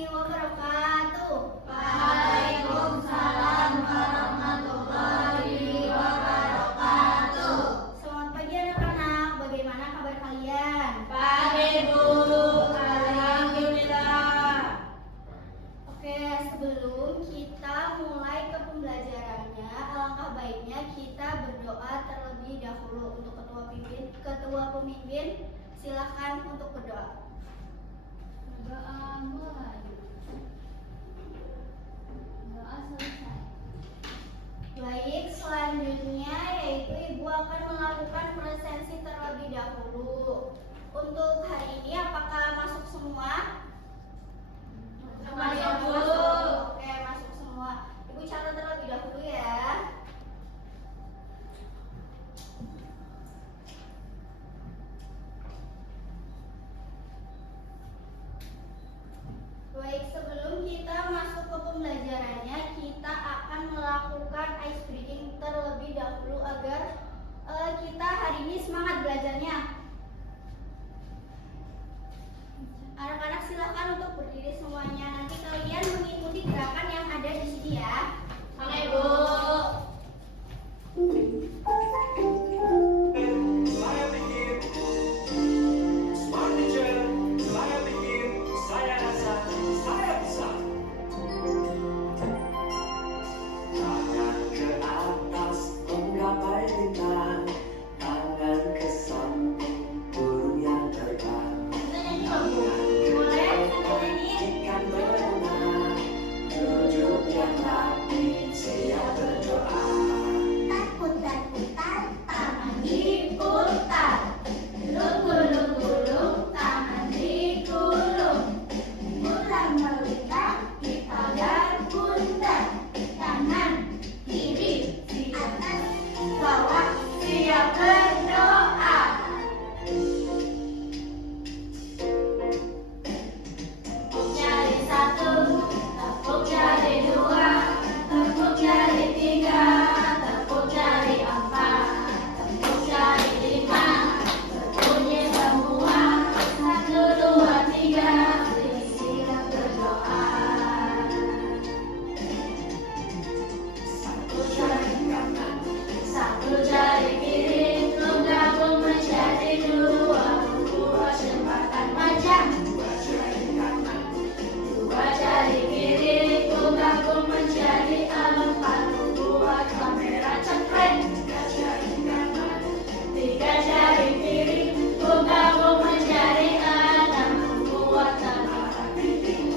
warahmatullahi wabarakatuh. Waalaikumsalam warahmatullahi wabarakatuh. Selamat pagi anak-anak, bagaimana kabar kalian? Pagi Bu, alhamdulillah. Oke, sebelum kita mulai ke pembelajarannya, alangkah baiknya kita berdoa terlebih dahulu. Untuk ketua pemimpin, silakan untuk berdoa. Doa mulai. Doa selesai. Baik, selanjutnya yaitu Ibu akan melakukan presensi terlebih dahulu. Untuk hari ini apakah masuk semua? Masuk, Bu. Oke, masuk semua. Ibu catat terlebih dahulu ya. Baik, sebelum kita masuk ke pembelajarannya, kita akan melakukan ice breaking terlebih dahulu agar kita hari ini semangat belajarnya. Anak-anak silakan untuk berdiri semuanya. Nanti kalian mengikuti gerakan yang ada di sini ya. Oke, Bu. Saya pikir smart teacher, saya pikir, saya rasa, saya bisa. Tangan ke atas menggapai bintang, tangan ke samping burung yang terbang. Boleh sambil nyanyi? Ikan berenang, duduk yang rapi, siap berdoa. Putar-putar, tangan diputar. Gulung-gulung, tangan digulung. Putar melintang, kita berputar. Kanan, kiri, di atas, bawah, siap berdoa. Tepuk jari satu, tepuk jari dua, tepuk jari tiga, tepuk jari empat, tepuk jari lima, berbunyi semua. Satu, dua, tiga, siap berdoa. Satu jari kanan, satu jari kiri, menggabung menjadi dua, membuat jembatan panjang. Dua jari kiri, menggabung menjadi empat, membuat kamera cekret. Tiga jari kiri, menggabung menjadi enam, membuat telapak pipi.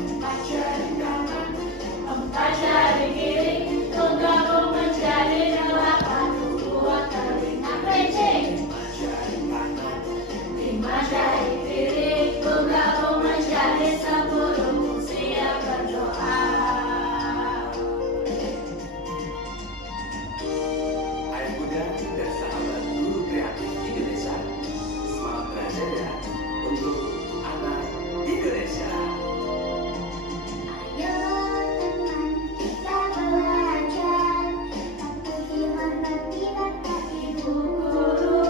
Empat jari kiri, menggabung menjadi delapan, membuat telinga kelinci. Lima jari kiri, menggabung menjadi 10, siap berdoa. Hai Bunda dan sahabat guru kreatif Indonesia, semangat belajar ya untuk anak Indonesia. Ayo teman, kita belajar, patuhi hormati bapak ibu guru.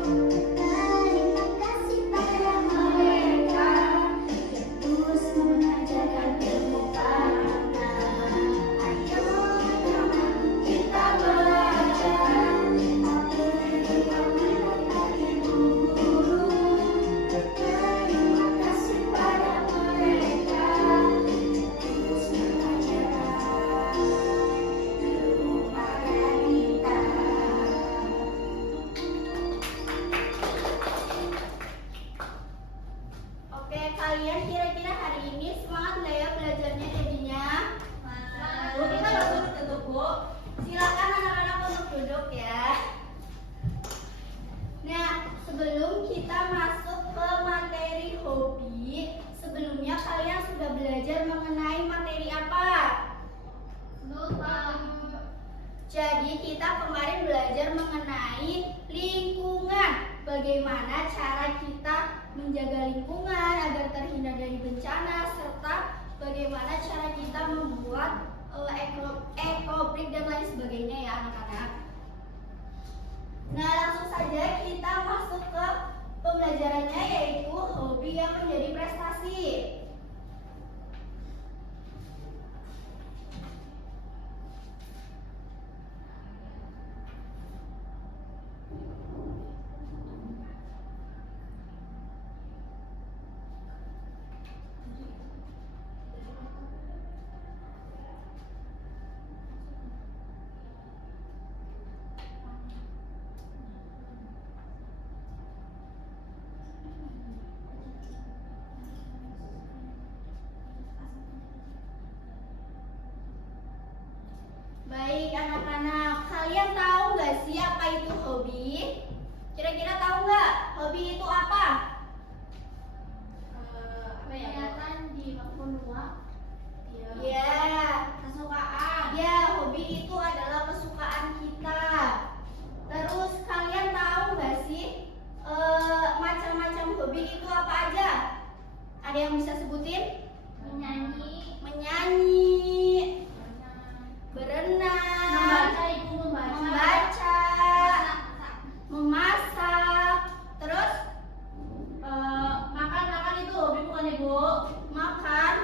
Terima kasih pada mereka yang terus mengajarkan ilmu pada. Ayo teman, kita belajar, patuhi hormati bapak ibu guru. Terima kasih pada mereka terus mengajarkan ilmu pada kita. Oke, kalian kira-kira hari ini semangat nggak ya belajarnya jadinya? Bu, kita langsung duduk, Bu. Silakan anak-anak untuk duduk ya. Nah, sebelum kita masuk ke materi hobi, sebelumnya kalian sudah belajar mengenai materi apa? Lupa. Jadi kita kemarin belajar mengenai lingkungan. Bagaimana cara kita menjaga lingkungan agar terhindar dari bencana, serta bagaimana cara kita membuat ekobrik dan lain sebagainya ya anak-anak. Nah, langsung saja kita masuk ke pembelajarannya, yaitu hobi yang menjadi prestasi. peluang. Ya, Kesukaan. ya, hobi itu adalah kesukaan kita. Terus kalian tahu nggak sih macam-macam hobi itu apa aja? Ada yang bisa sebutin? Menyanyi. Menyanyi, berenang, Membaca, Ibu membaca. membaca, memasak, terus Makan itu hobi bukan Ibu? makan,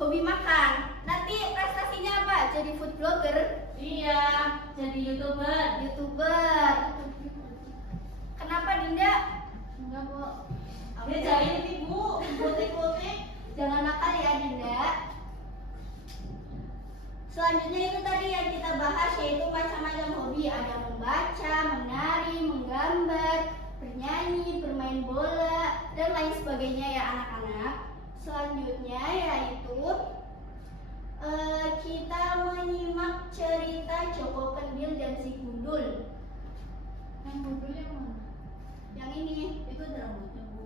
hobi makan. Nanti prestasinya apa? Jadi food blogger, Iya, jadi YouTuber. YouTuber. Kenapa Dinda? Enggak, Bu. Oke. Dia jahit Ibu, putih-putih. Jangan nakal ya Dinda. Selanjutnya itu tadi yang kita bahas yaitu macam-macam hobi. Ada membaca, menari, menggambar, bernyanyi, bermain bola, dan lain sebagainya ya anak-anak. Selanjutnya yaitu kita menyimak cerita Joko Kendil dan si Gundul. Yang gundul yang mana? Yang ini. Itu ada rambutnya, Bu.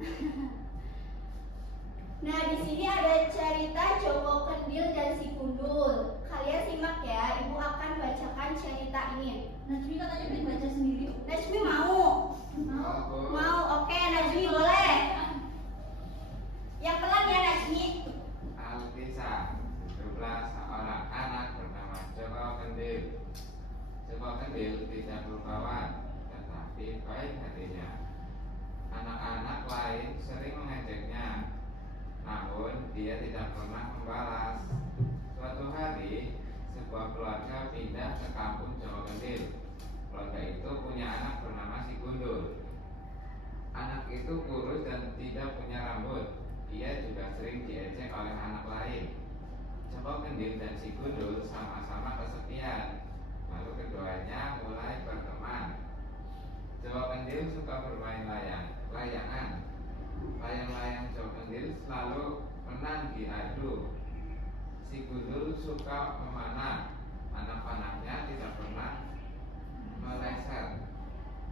Nah, di sini ada cerita Joko Kendil dan si Gundul. Kalian simak ya, Ibu akan bacakan cerita ini. Najmi katanya pengen baca sendiri. Najmi mau? Mau, oke Najmi boleh. Yang pelan ya Najmi. Alkisah, jumlah seorang anak bernama Joko Kendil. Joko Kendil tidak berkawan, tetapi baik hatinya. Anak-anak lain sering mengejeknya, namun dia tidak pernah membalas. Suatu hari, sebuah keluarga pindah ke kampung Joko Kendil. Keluarga itu punya anak bernama si Gundul. Anak itu kurus dan tidak punya rambut. Ia juga sering diejek oleh anak lain. Joko Kendil dan si Gundul sama-sama kesepian. Lalu keduanya mulai berteman. Joko Kendil suka bermain layangan. Layang-layang Joko Kendil selalu menang diadu. Si Gundul suka memanah. Anak-anaknya tidak pernah meleset.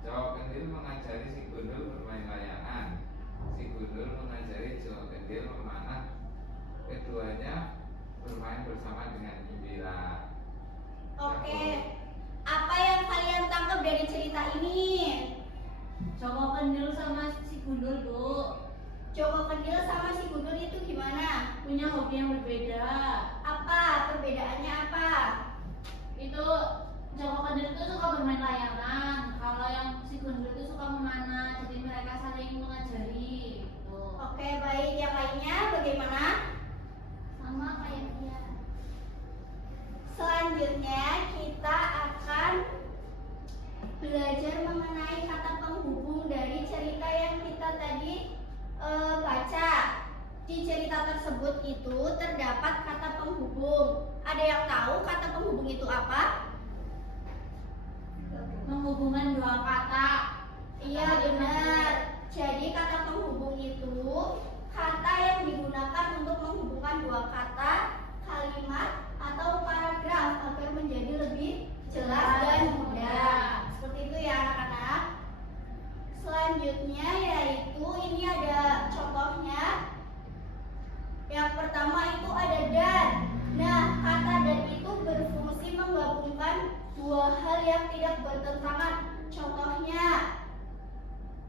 Joko Kendil mengajari si Gundul bermain layangan. Si Gundul mengajari Joko Kendil memanah. Keduanya bermain bersama dengan gembira. Oke. Apa yang kalian tangkap dari cerita ini? Joko Kendil sama si Gundul, Bu. Joko Kendil sama si Gundul itu gimana? Punya hobi yang berbeda. Apa? Perbedaannya apa? Itu Joko Kendil itu suka bermain layangan. Kalau yang si Gundul itu suka memanah. Jadi mereka saling mengajari. Gitu. Oke, baik. Yang lainnya bagaimana? Sama kayak dia. Selanjutnya kita akan belajar mengenai kata penghubung dari cerita yang kita tadi baca. Di cerita tersebut itu terdapat kata penghubung. Ada yang tahu kata penghubung itu apa? Menghubungkan dua kata. Iya benar. Jadi kata penghubung itu kata yang digunakan untuk menghubungkan dua kata, kalimat, atau paragraf agar menjadi lebih jelas dan mudah. Seperti itu ya anak-anak. Selanjutnya yaitu ini ada contohnya. Yang pertama itu ada dan. Nah, kata dan itu berfungsi menggabungkan dua hal yang tidak bertentangan. Contohnya,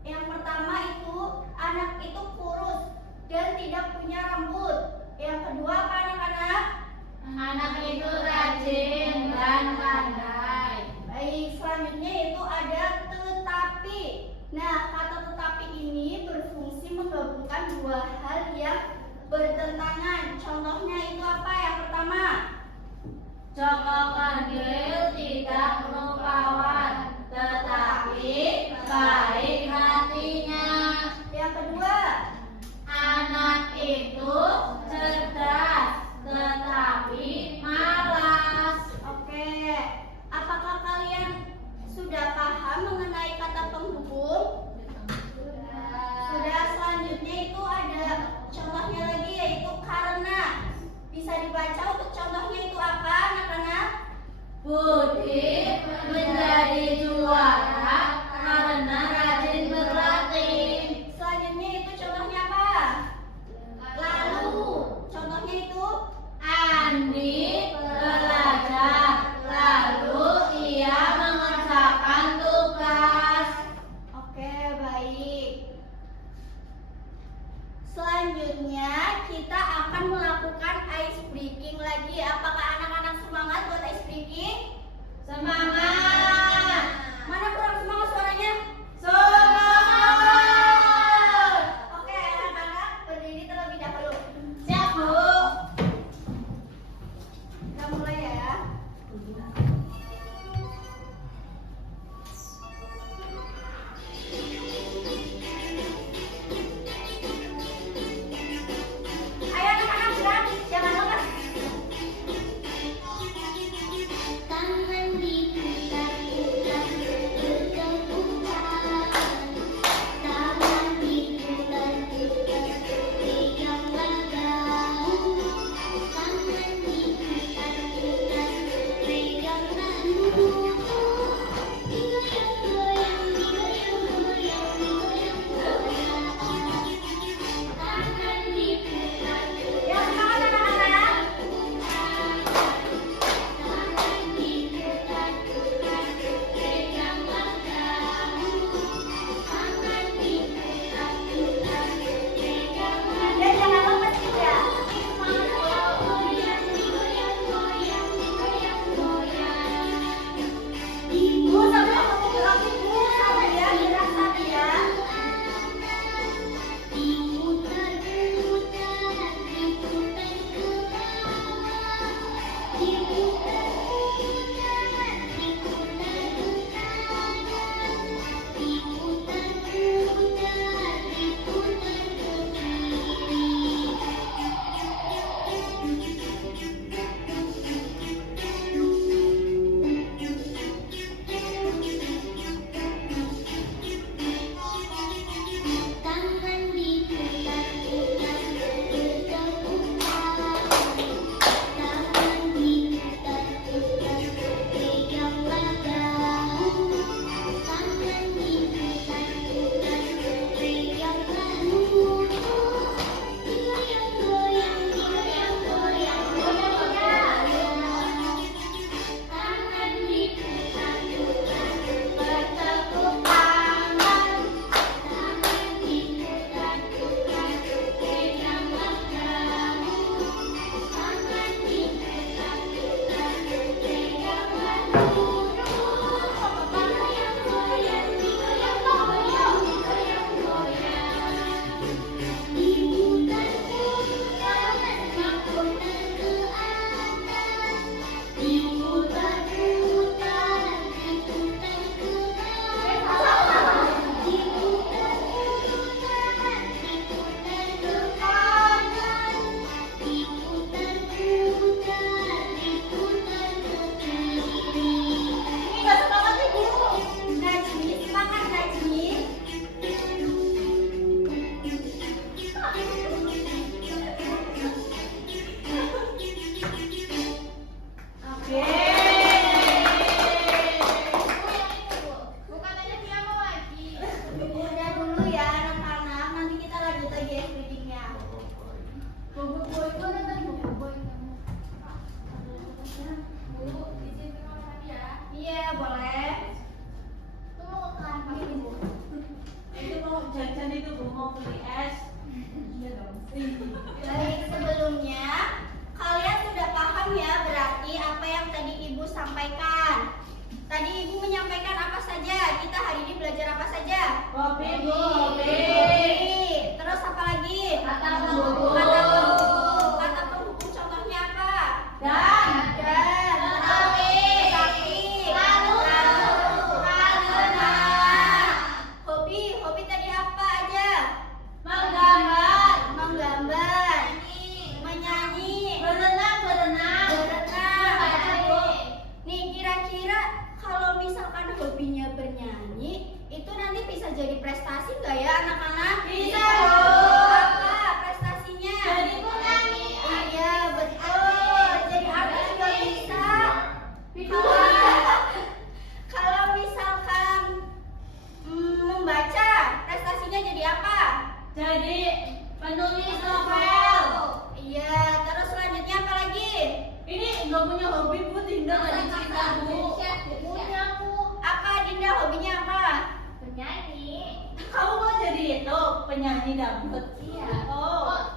yang pertama itu anak itu kurus dan tidak punya rambut. Yang kedua apa anak-anak? Anak itu rajin dan pandai. Baik, selanjutnya itu ada tetapi. Nah, kata tetapi ini berfungsi menggabungkan dua hal yang bertentangan. Contohnya itu apa? Yang pertama, Joko Kendil tidak berkawan, tetapi baik hatinya. yang kedua, Anak itu cerdas, tetapi malas. oke. Apakah kalian sudah paham mengenai kata penghubung? Sudah. Selanjutnya itu ada contohnya lagi yaitu karena. Bisa dibaca untuk contohnya itu apa anak-anak? Budi menjadi juara karena rajin selanjutnya kita akan melakukan ice breaking lagi. Apakah anak-anak semangat buat ice breaking? Semangat. Mana kurang semangat suaranya? Semangat. Oke, anak-anak berdiri terlebih dahulu. Siap, Bu. Kita mulai ya. Ayo anak-anak gerak, jangan lemas. Tangan diputar-putar bergetar, tangan diputar-putar pegang gagang, tangan diputar-putar pegang lalu, digoyang-goyang, digoyang-goyang, digoyang-goyang, tangan diputar-putar. Ya, semangat anak-anak. Tangan diputar-putar pegang gagang, tangan diputar-putar pegang Dan jangan lemas juga. goyang, digoyang-goyang, digoyang-goyang. Bu, sambil kamu gerak ibu, sambil ya, gerak sambil ya. Diputar-putar, diputar ke bawah, diputar-putar, diputar ke kanan, diputar-putar, diputar ke kiri. Tangan diputar-putar bergetar, tangan diputar-putar pegang gagang, tangan diputar-putar pegang lalu, digoyang-goyang, digoyang-goyang, digoyang-goyang. Tangan diputar-putar bertepuk tangan, tangan diputar-putar pegang gagang, tangan diputar-putar pegang lalu, digoyang-goyang, digoyang-goyang, digoyang-goyang. Diputar-putar, diputar ke atas, diputar-putar, diputar ke bawah, diputar-putar, diputar ke kanan, diputar-putar, diputar ke kiri. Nggak semangat ibu. Najmi, semangat Najmi. Oke. Bukan aja piano lagi. Udah dulu ya anak-anak, nanti kita lanjut lagi ya readingnya. Bobo boy kok nonton bobo boy kamu. Bu, izin kamar ya. Iya, boleh. Tuh mau ke kantin Bu. Itu mau jajan itu Bu, mau beli es. Iya dong. Baik, sebelumnya kalian sudah paham ya berarti apa yang tadi Ibu sampaikan. Tadi Ibu menyampaikan apa saja? Kita hari ini belajar apa saja? Hobi Bu, hobi. Terus apa lagi? Kata penghubung. Kata penghubung. Kata penghubung contohnya apa? Dan. Dan. Tetapi. Lalu. Karena. Hobi tadi apa aja? Menggambar. Menggambar. Menyanyi. Berenang. Berenang. Membaca Bu. Nih kira-kira kalau misalkan hobinya bernyanyi, itu nanti bisa jadi prestasi nggak ya anak-anak? Bisa, Bu. Apa prestasinya? Jadi penyanyi. Iya betul. Jadi artis juga bisa. Kalau misalkan membaca, prestasinya jadi apa? Jadi penulis novel. Iya. Terus selanjutnya apa lagi? Ini nggak punya hobi Bu, Dinda nggak cerita Bu. Punya Bu, Apa Dinda hobinya apa? penyanyi. Kamu mau jadi itu penyanyi dangdut? Iya. Oh.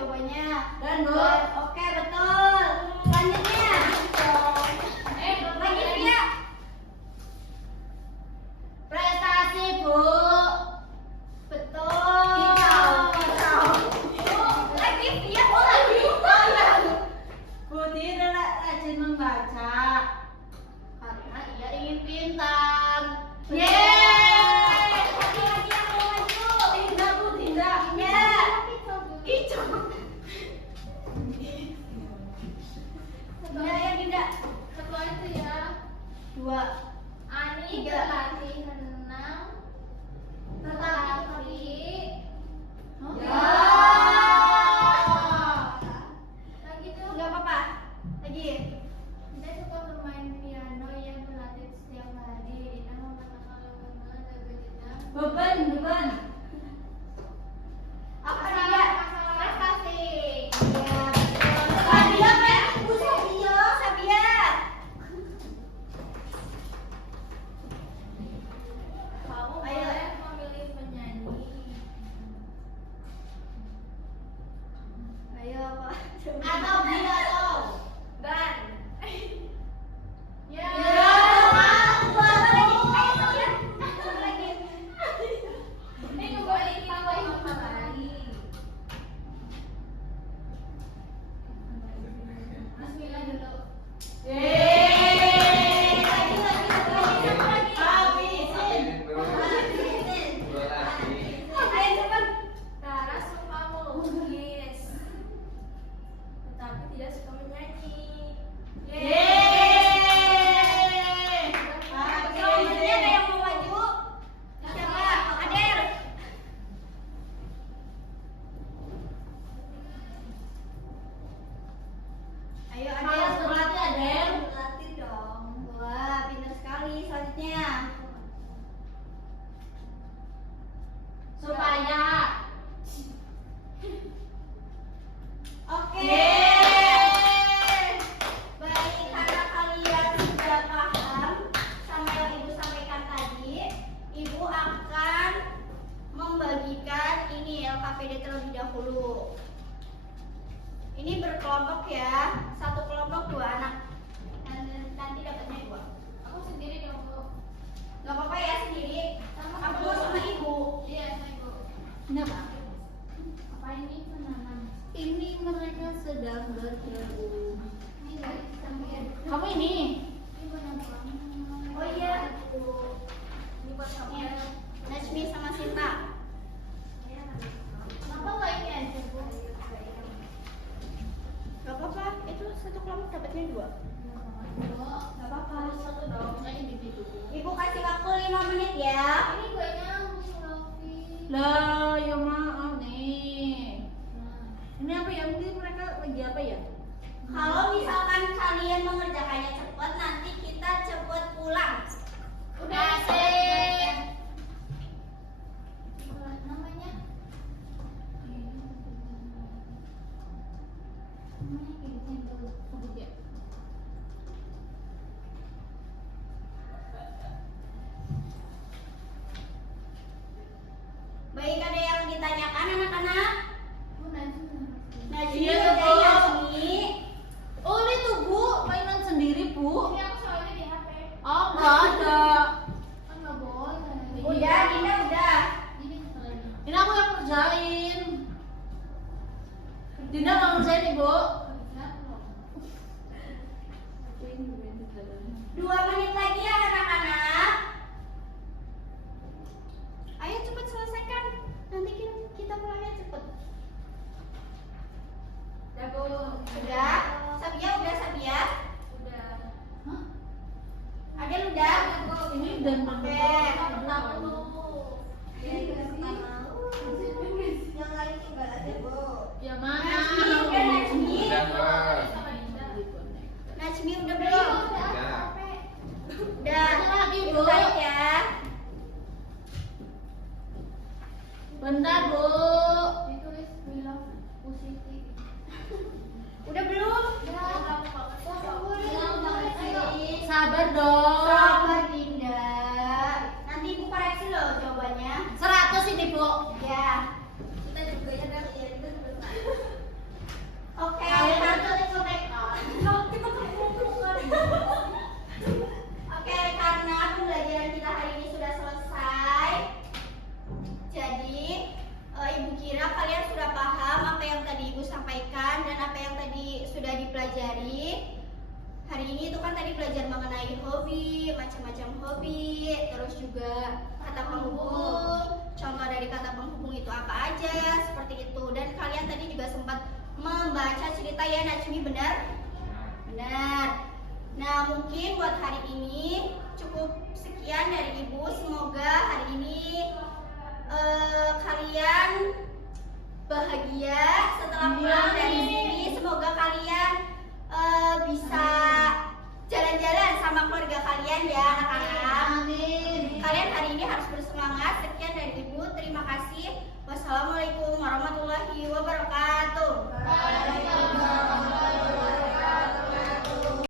jawabannya. Dan, Bu. Oke, betul. Selanjutnya. Lagi Via. Prestasi, Bu. Betul. Kicau. Lagi Via, lagi. Bu Tina rajin membaca karena ia ingin pintar. Yeay. Lagi yang mau maju. Tidak, Bu, tidak. Iya. Kicau. Udah ya, Dinda. Satu aja ya. 2. Ani Tiga. berlatih renang. Tetapi Ya. lagi tuh Enggak apa-apa. Lagi. Dina suka bermain piano yang berlatih setiap hari. Dina mengatakan lembut jaga Dina. Beban. Apa dia? Masalah prestasi. Ya, betul. Sabia kan? Bu Sabia. Sabia. Kamu Ayo. boleh memilih penyanyi. Ayo, Pak. Atau piano. Ban. Ya. Ya, apa lagi? Ayo, Sabia. Apa lagi? Ini juga ini apa lagi? Bismillah dulu. Lagi. Siapa lagi? Habisin. Habisin dulu. Dua lagi. Ayo cepat. Rara suka melukis, tetapi tidak suka menyanyi. Yeay. Selanjutnya ada yang mau maju? Siapa? Ader. Ayo, Ader. Malas berlatih, Ader. Berlatih dong. Wah, pintar sekali. Selanjutnya. Supaya. Oke. Yeay. Baik, karena kalian sudah paham sama yang Ibu sampaikan tadi, Ibu akan membagikan ini LKPD terlebih dahulu. Ini berkelompok ya, satu kelompok 2 anak. Nanti dapatnya 2. Aku sendiri dong, Bu. Gak apa-apa ya sendiri. Aku mau sama Ibu. Iya, sama Ibu. Kenapa? Apa ini menanam? Ini mereka sedang berkebun. Ini dari samping. Kamu ini? Ini menanam. Oh iya. Ini buat kamu. Nih, Najmi sama Sinta. Kenapa nggak ini aja, Bu? Gak apa-apa, itu satu kelompok dapatnya 2. Gak apa-apa. Satu dong, nggak individu. Ibu kasih waktu 5 menit ya. Ini kuenya Bu Sulfi. Lah, ya maaf nih. Nah, Ini apa ya? Ini mereka lagi apa ya? Kalau misalkan kalian mengerjakannya cepat, nanti kita cepat pulang. udah sih. Namanya? Namanya kayak gitu. Sebut ya. Baik, ada yang ditanyakan anak-anak? Bu Najwa. Najmi, Iya, udah Bu. Najmi. Oh, ini tuh Bu, mainan sendiri Bu. Ini aku soalnya di HP. Oh, nggak ada. Kan nggak boleh. Udah, Dinda udah. Ini satu lagi. Ini aku yang kerjain. Dinda nggak ngerjain nih Bu. Bisa belum? 2 menit lagi ya anak-anak. Ayo cepat selesaikan. Nanti kita pulangnya cepet. Udah, Bu. Udah? Sabia udah Sabia? Udah. Hah? Adel udah? Ini dan Oke. Pertama dulu. Yang lain juga ada, Bu. Ya Najmi mana? udah Najmi. Udah, Bos. Sama Dinda. Najmi udah belum? Udah. Udah. Ada lagi, Bu. Itu baik ya. Bentar Bu. Ditulis bilang Bu Siti. Udah belum? Udah. Bilang banget sih. Sabar dong. Sabar Dinda. Nanti Ibu koreksi loh. dipelajari hari ini itu kan tadi belajar mengenai hobi, macam-macam hobi, terus juga kata penghubung. Contoh dari kata penghubung itu apa aja, seperti itu. Dan kalian tadi juga sempat membaca cerita ya Najmi, benar? Benar. Nah, mungkin buat hari ini cukup sekian dari Ibu. Semoga hari ini kalian bahagia setelah pulang dari sini. Semoga kalian bisa jalan-jalan sama keluarga kalian ya anak-anak. Amin. Kalian hari ini harus bersemangat. Sekian dari Ibu. Terima kasih. Wassalamualaikum warahmatullahi wabarakatuh.